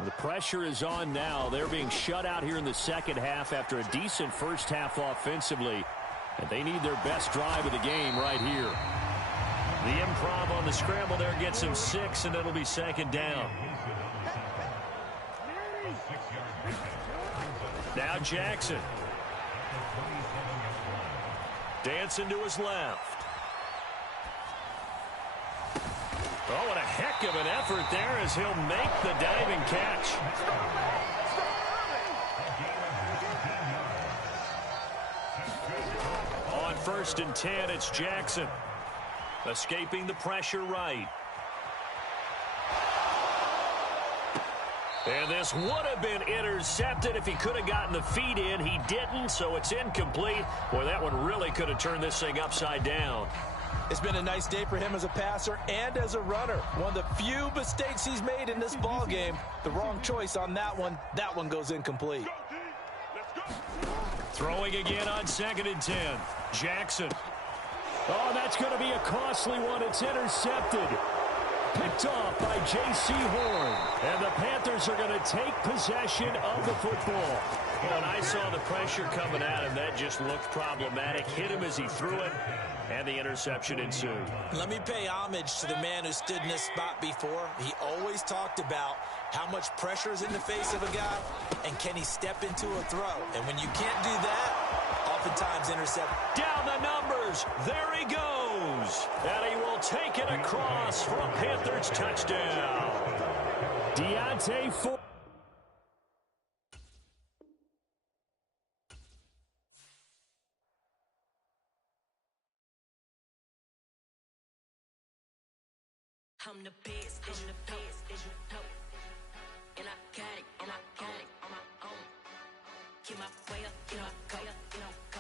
The pressure is on now. They're being shut out here in the second half after a decent first half offensively. And they need their best drive of the game right here. The improv on the scramble there gets him 6, and it'll be second down. Now Jackson. Dancing to his left. Oh, what a heck of an effort there as he'll make the diving catch. On 1st and 10, it's Jackson. Escaping the pressure right. And this would have been intercepted if he could have gotten the feet in. He didn't, so it's incomplete. Boy, that one really could have turned this thing upside down. It's been a nice day for him as a passer and as a runner. One of the few mistakes he's made in this ball game. The wrong choice on that one. That one goes incomplete. Throwing again on 2nd and 10. Jackson. Oh, that's going to be a costly one. It's intercepted. Picked off by J.C. Horn. And the Panthers are going to take possession of the football. When I saw the pressure coming at him, that just looked problematic. Hit him as he threw it. And the interception ensued. Let me pay homage to the man who stood in this spot before. He always talked about how much pressure is in the face of a guy and can he step into a throw. And when you can't do that, oftentimes intercept. Down the numbers. There he goes. And he will take it across for a Panthers touchdown. Deontay Ford. I'm the best, I'm the best, as you know. And I got it on my own. Keep my way up, you know, go, you know, go.